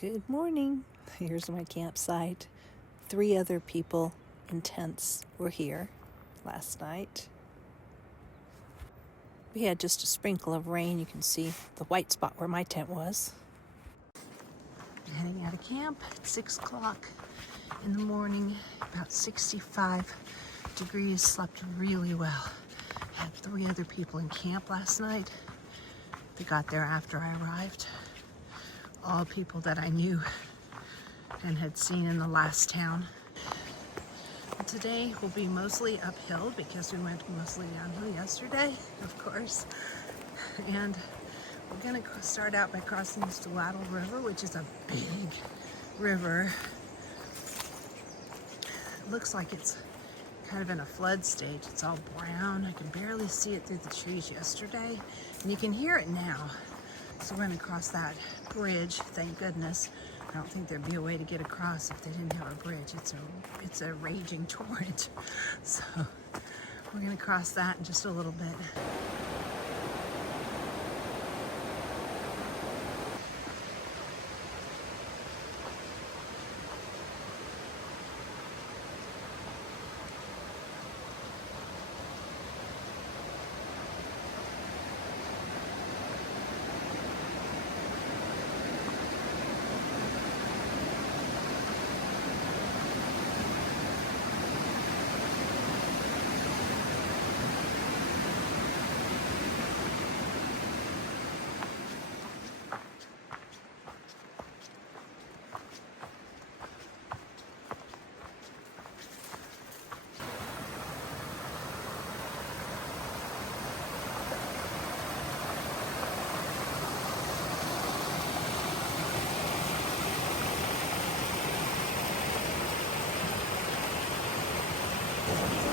Good morning. Here's my campsite. 3 other people in tents were here last night. We had just a sprinkle of rain. You can see the white spot where my tent was. Heading out of camp at 6 o'clock in the morning, about 65 degrees, slept really well. Had 3 other people in camp last night. They got there after I arrived. All people that I knew and had seen in the last town. Today will be mostly uphill because we went mostly downhill yesterday, of course. And we're gonna start out by crossing the Suiattle River, which is a big river. It looks like it's kind of in a flood stage. It's all brown. I could barely see it through the trees yesterday, and you can hear it now. So we're gonna cross that bridge, thank goodness. I don't think there'd be a way to get across if they didn't have a bridge. It's a raging torrent. So we're gonna cross that in just a little bit.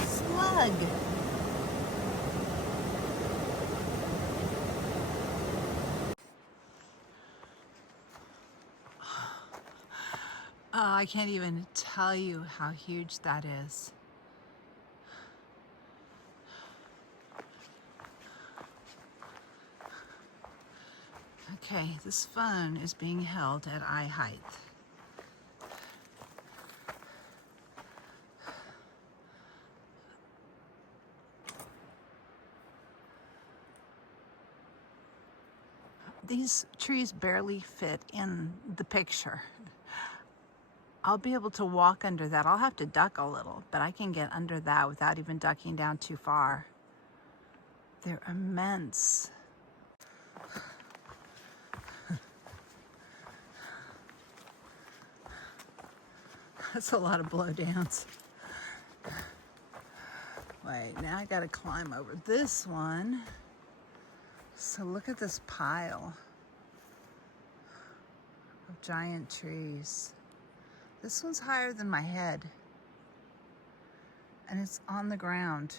Slug. Oh, I can't even tell you how huge that is. Okay, this phone is being held at eye height. These trees barely fit in the picture. I'll be able to walk under that. I'll have to duck a little, but I can get under that without even ducking down too far. They're immense. That's a lot of blowdowns. Wait, now I gotta climb over this one. So look at this pile of giant trees. This one's higher than my head, and it's on the ground.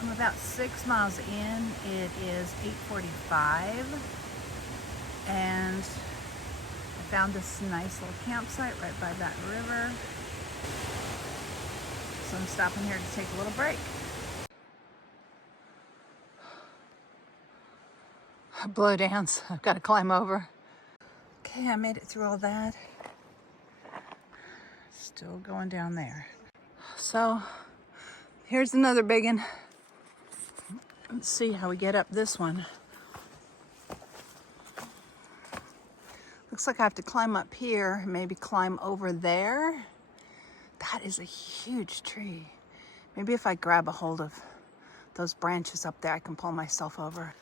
I'm about 6 miles in. It is 8:45, and I found this nice little campsite right by that river. So I'm stopping here to take a little break. Blowdowns, I've got to climb over. Okay, I made it through all that. Still going down there. So here's another big one. Let's see how we get up this one. Looks like I have to climb up here and maybe climb over there. That is a huge tree. Maybe if I grab a hold of those branches up there, I can pull myself over.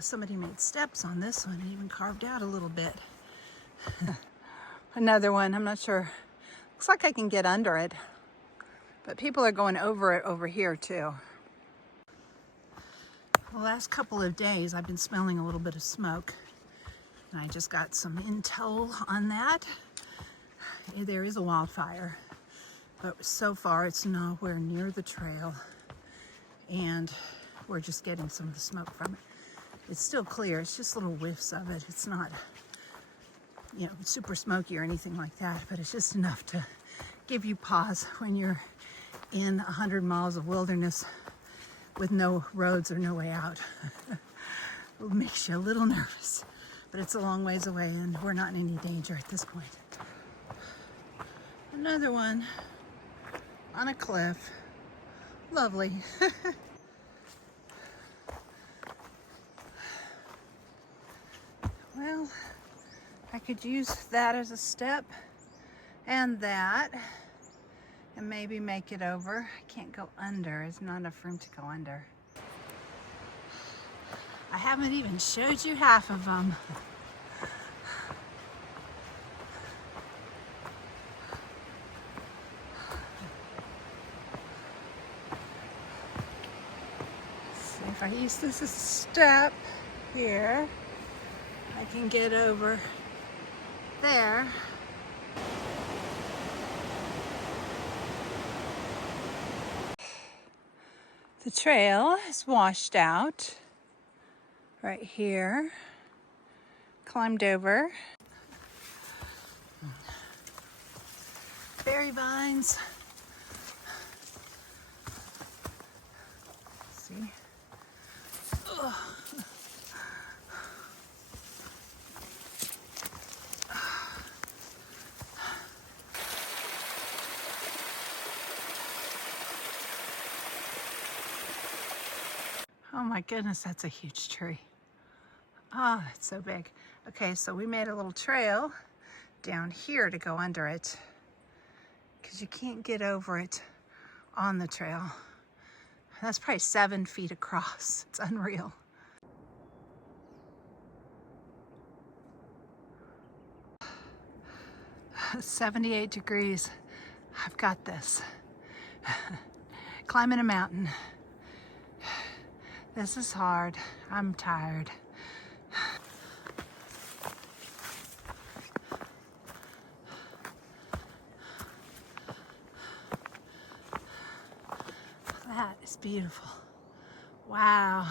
Somebody made steps on this one and even carved out a little bit. Another one, I'm not sure. Looks like I can get under it, but people are going over it over here too. The last couple of days, I've been smelling a little bit of smoke, and I just got some intel on that. There is a wildfire, but so far it's nowhere near the trail, and we're just getting some of the smoke from it. It's still clear. It's just little whiffs of it. It's not, you know, super smoky or anything like that, but it's just enough to give you pause when you're in 100 miles of wilderness with no roads or no way out. It makes you a little nervous, but it's a long ways away and we're not in any danger at this point. Another one on a cliff. Lovely. Well, I could use that as a step and that and maybe make it over. I can't go under. There's not enough room to go under. I haven't even showed you half of them. See if I use this as a step here, I can get over there. The trail is washed out right here. Climbed over. Berry vines. See? Ugh. Oh my goodness, that's a huge tree. Oh, it's so big. Okay, so we made a little trail down here to go under it because you can't get over it on the trail. That's probably 7 feet across. It's unreal. It's 78 degrees. I've got this. Climbing a mountain. This is hard. I'm tired. That is beautiful. Wow.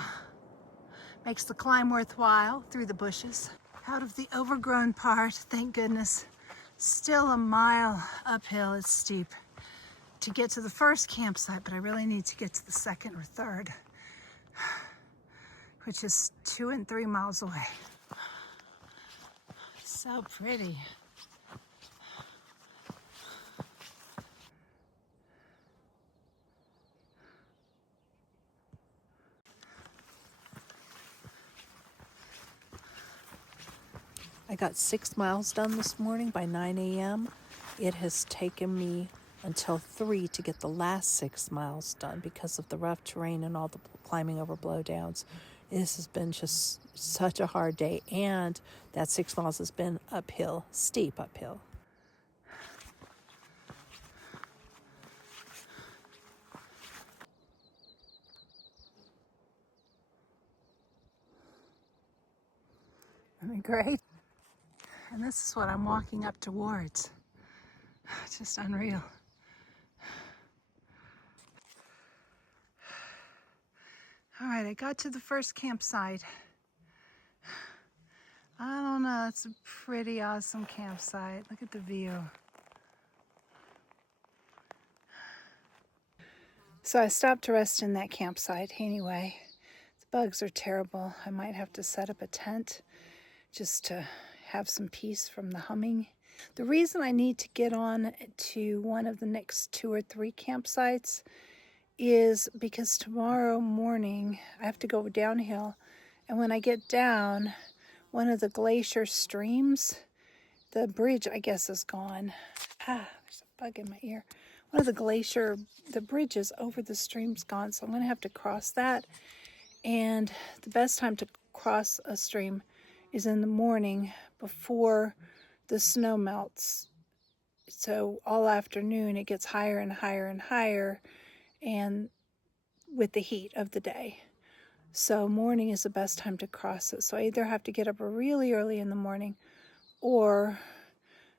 Makes the climb worthwhile through the bushes. Out of the overgrown part, thank goodness. Still a mile uphill. It's steep to get to the first campsite, but I really need to get to the second or third, which is 2 and 3 miles away. So pretty. I got 6 miles done this morning by 9 a.m. It has taken me until 3 to get the last 6 miles done because of the rough terrain and all the climbing over blowdowns. This has been just such a hard day, and that 6 miles has been uphill, steep uphill. Isn't it great? And this is what I'm walking up towards. It's just unreal. All right, I got to the first campsite. I don't know, it's a pretty awesome campsite. Look at the view. So I stopped to rest in that campsite anyway. The bugs are terrible. I might have to set up a tent just to have some peace from the humming. The reason I need to get on to one of the next 2 or 3 campsites is because tomorrow morning I have to go downhill, and when I get down, one of the glacier streams, the bridge I guess is gone. There's a bug in my ear. One of the bridges over the stream's gone, so I'm going to have to cross that. And the best time to cross a stream is in the morning before the snow melts. So all afternoon it gets higher and higher and higher, and with the heat of the day. So morning is the best time to cross it. So I either have to get up really early in the morning or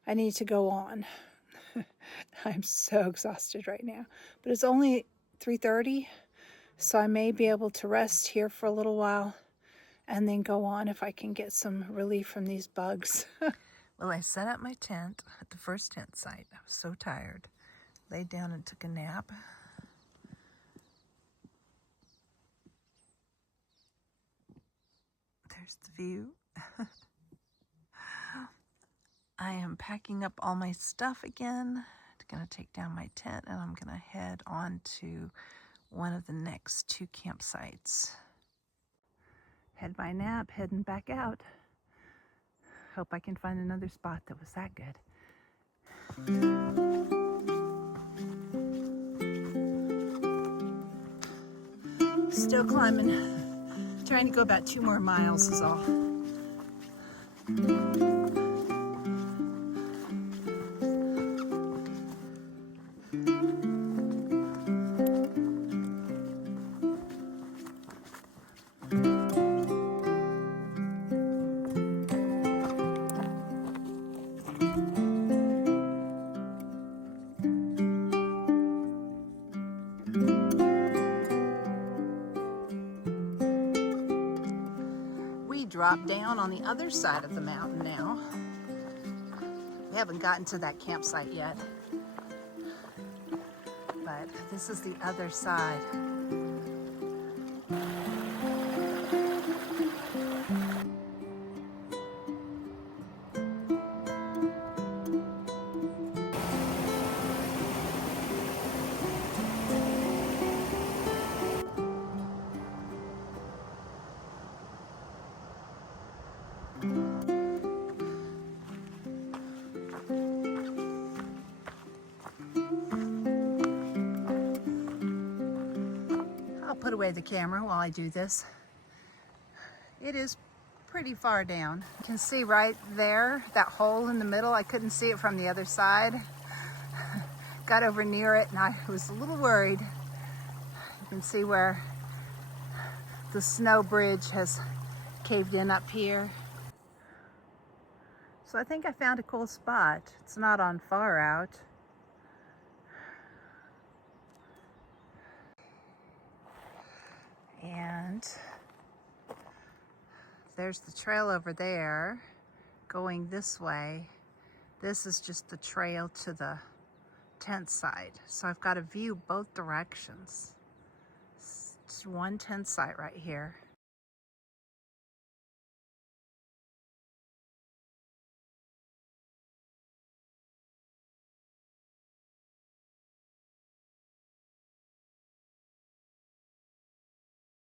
I need to go on. I'm so exhausted right now. But it's only 3:30, so I may be able to rest here for a little while and then go on if I can get some relief from these bugs. Well, I set up my tent at the first tent site. I was so tired. Laid down and took a nap. There's the view. I am packing up all my stuff again. I'm gonna take down my tent and I'm gonna head on to one of the next 2 campsites. Had my nap, heading back out. Hope I can find another spot that was that good. Still climbing. Trying to go about 2 more miles is all. Drop down on the other side of the mountain now. We haven't gotten to that campsite yet, but this is the other side. Put away the camera while I do this. It is pretty far down. You can see right there, that hole in the middle. I couldn't see it from the other side. Got over near it and I was a little worried. You can see where the snow bridge has caved in up here. So I think I found a cool spot. It's not on Far Out. And there's the trail over there going this way. This is just the trail to the tent site. So I've got a view both directions. It's one tent site right here.